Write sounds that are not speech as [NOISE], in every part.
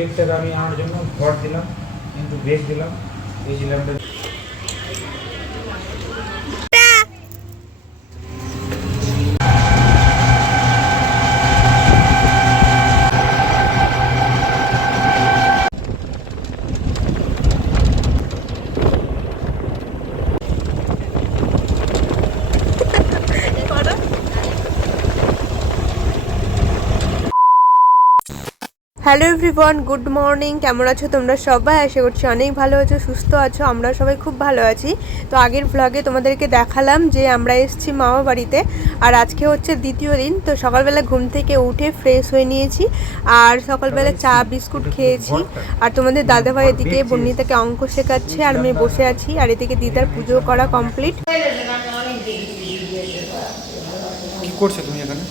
তেলটাকে আমি আনার জন্য ঘর দিলাম কিন্তু বেগ দিলাম। এই জিলামটা হ্যালো এভরিওয়ান গুড মর্নিং। কেমন আছো তোমরা সবাই? আশা করছি অনেক ভালো আছো সুস্থ আছো আমরা সবাই খুব ভালো আছি। তো আগের ব্লগে তোমাদেরকে দেখালাম যে আমরা এসেছি মামা বাড়িতে আর আজকে হচ্ছে দ্বিতীয় দিন। তো সকালবেলা ঘুম থেকে উঠে ফ্রেশ হয়ে নিয়েছি আর সকালবেলা চা বিস্কুট খেয়েছি। আর তোমাদের দাদাভাই এদিকে বন্নিতাকে অঙ্ক শেখাচ্ছে আর আমি বসে আছি আর এদিকে দিদার পুজো করা কমপ্লিট কি করছ তুমি এখানে?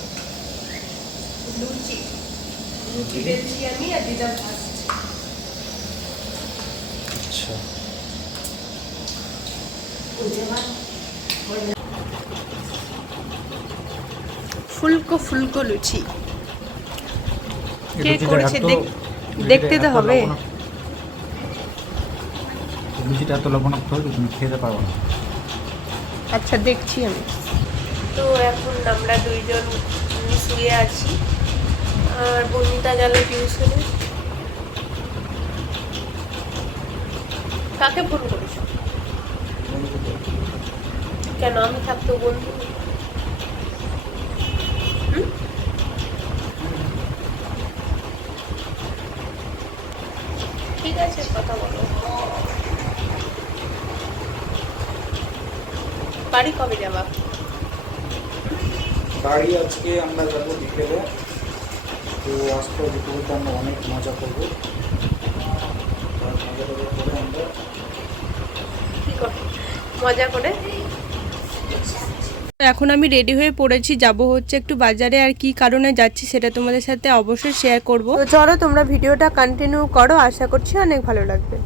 লুচি। লুচি বেলছি আমি আর দিদা ভাসছে আচ্ছা ফুলকো ফুলকো লুচি কে করেছে দেখতে তো হবে। লুচিটা এত লবণাক্ত হবে তুমি খেতে পারবে না। আচ্ছা দেখছি আমি। তো এখন আমরা দুইজন শুয়ে আছি। আর বনিতা গেল টিউশনে কাকে ফোন করেছ কেন, আমি থাকতো বন্ধু? ঠিক আছে, কথা বলো। বাড়ি কবে যাবা? বাড়ি আজকে আমরা যাব বিকেলে। তো আজকে দুপুরটা আমরা অনেক মজা করব। মজা টজা করে আমরা মজা করে? এখন আমি রেডি হয়ে পড়েছি যাব হচ্ছে একটু বাজারে আর কি কারণে যাচ্ছি সেটা তোমাদের সাথে অবশ্যই শেয়ার করব। তো চলো তোমরা ভিডিওটা কন্টিনিউ করো আশা করছি অনেক ভালো লাগবে।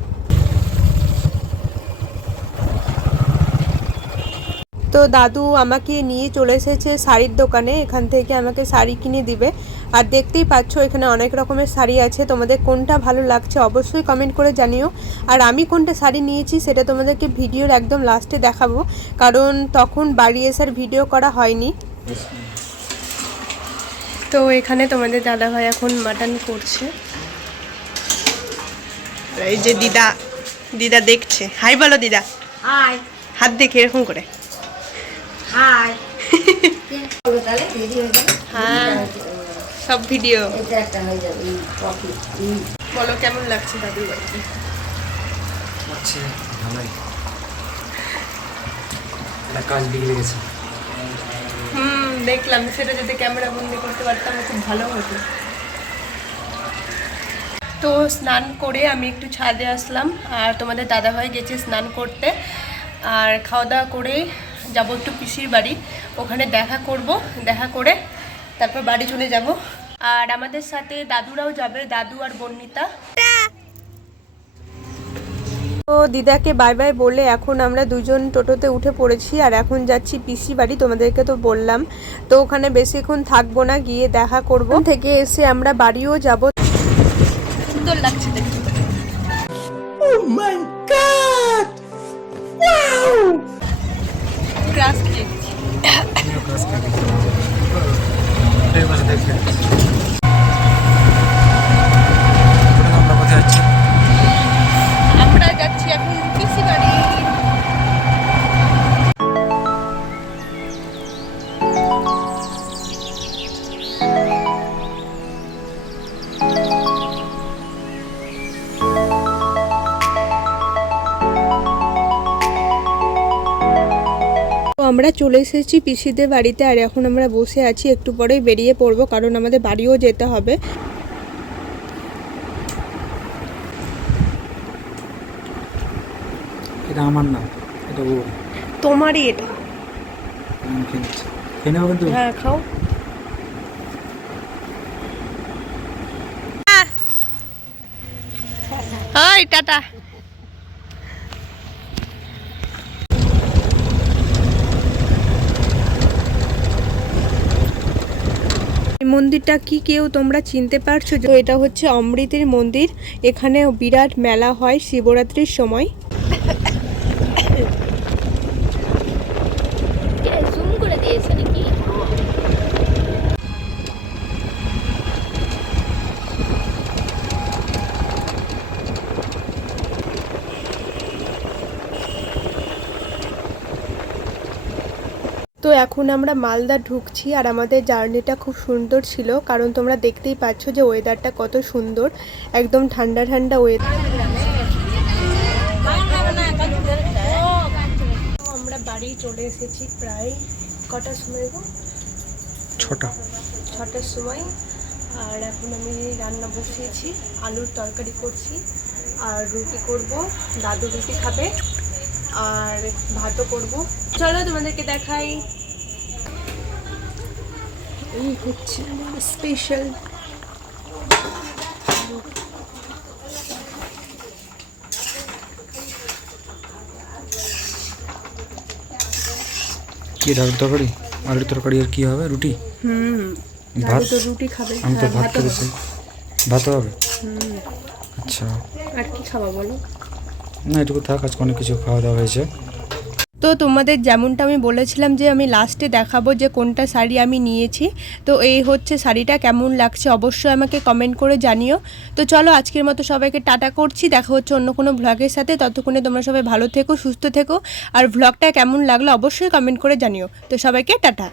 তো দাদু আমাকে নিয়ে চলে এসেছে শাড়ির দোকানে এখান থেকে আমাকে শাড়ি কিনে দিবে। আর দেখতেই পাচ্ছো এখানে অনেক রকমের শাড়ি আছে। তোমাদের কোনটা ভালো লাগছে অবশ্যই কমেন্ট করে জানিও। আর আমি কোনটা শাড়ি নিয়েছি সেটা তোমাদেরকে ভিডিওর একদম লাস্টে দেখাবো। কারণ তখন বাড়ি এসার ভিডিও করা হয়নি। তো এখানে তোমাদের দাদাভাই এখন মাটন করছে। এই যে দিদা দিদা দেখছে। হাই বলো দিদা। হাই হাত দেখে এরকম করে। হাই [LAUGHS] হ্যাঁ। সব ভিডিও। এটা একটা হয়ে যাবে বলো কেমন লাগছে দাদুর বাড়িতে আচ্ছা ভালোই। কাজ বিগড়ে গেছে। হুম দেখলাম সেটা যদি ক্যামেরা বন্দি করতে পারতাম খুব ভালো হতো। তো স্নান করে আমি একটু ছাদে আসলাম আর তোমাদের দাদাভাই গেছে স্নান করতে। আর খাওয়া দাওয়া করে যাব একটু পিসির বাড়ি। ওখানে দেখা করব দেখা করে তারপর বাড়ি চলে যাব। আর আমাদের সাথে দাদুরাও যাবে দাদু আর বর্ণিতা। তো দিদাকে বাই বাই বলে এখন আমরা দুজন টোটোতে উঠে পড়েছি আর এখন যাচ্ছি পিসি বাড়ি তোমাদেরকে তো বললাম। তো ওখানে বেশিক্ষণ থাকব না গিয়ে দেখা করব। থেকে এসে আমরা বাড়িও যাব। সুন্দর লাগছে দেখতে। গ্রাস খেয়ে গেছি আমিও কাজ খাই এই আমরা চলে এসেছি পিসিদের বাড়িতে আর এখন আমরা বসে আছি একটু পরেই বেরিয়ে পড়ব কারণ আমাদের বাড়িও যেতে হবে। এটা আমার না এটা ও তোমারই এটা। হ্যাঁ খাও। টাটা। এই মন্দিরটা কি কেউ তোমরা চিনতে পারছ? তো এটা হচ্ছে অমৃতের মন্দির। এখানে বিরাট মেলা হয় শিবরাত্রির সময়। তো এখন আমরা মালদা ঢুকছি আর আমাদের জার্নিটা খুব সুন্দর ছিল কারণ তোমরা দেখতেই পাচ্ছ যে ওয়েদারটা কত সুন্দর একদম ঠান্ডা ঠান্ডা ওয়েদার আমরা বাড়ি চলে এসেছি প্রায় কটার সময় গো? ছটা। ছটার সময় আর এখন আমি রান্না বসিয়েছি আলুর তরকারি করছি আর রুটি করব দাদু রুটি খাবে। আর ভাতও করব। চলো তোমাদেরকে দেখাই। এই হচ্ছে আমার স্পেশাল কি ডালের তরকারি? আলুর তরকারি আর কি হবে? রুটি? হুম ভাত? তো রুটি খাবে। আমি তো হ্যাঁ, ভাত খেতে হবে। চাই। ভাতও হবে? হুম। আচ্ছা। আর কি খাওয়া বলো? না, এটুকু থাক, আজকে অনেক কিছু খাওয়া দাওয়া হয়েছে। তো তোমাদের যেমনটা আমি বলেছিলাম যে আমি লাস্টে দেখাবো যে কোনটা শাড়ি আমি নিয়েছি। তো এই হচ্ছে শাড়িটা কেমন লাগছে অবশ্যই আমাকে কমেন্ট করে জানিও। তো চলো আজকের মতো সবাইকে টাটা করছি, দেখা হচ্ছে অন্য কোনো ভ্লগের সাথে। ততক্ষণে তোমরা সবাই ভালো থেকো, সুস্থ থেকো। আর ভ্লগটা কেমন লাগল অবশ্যই কমেন্ট করে জানিও। তো সবাইকে টাটা।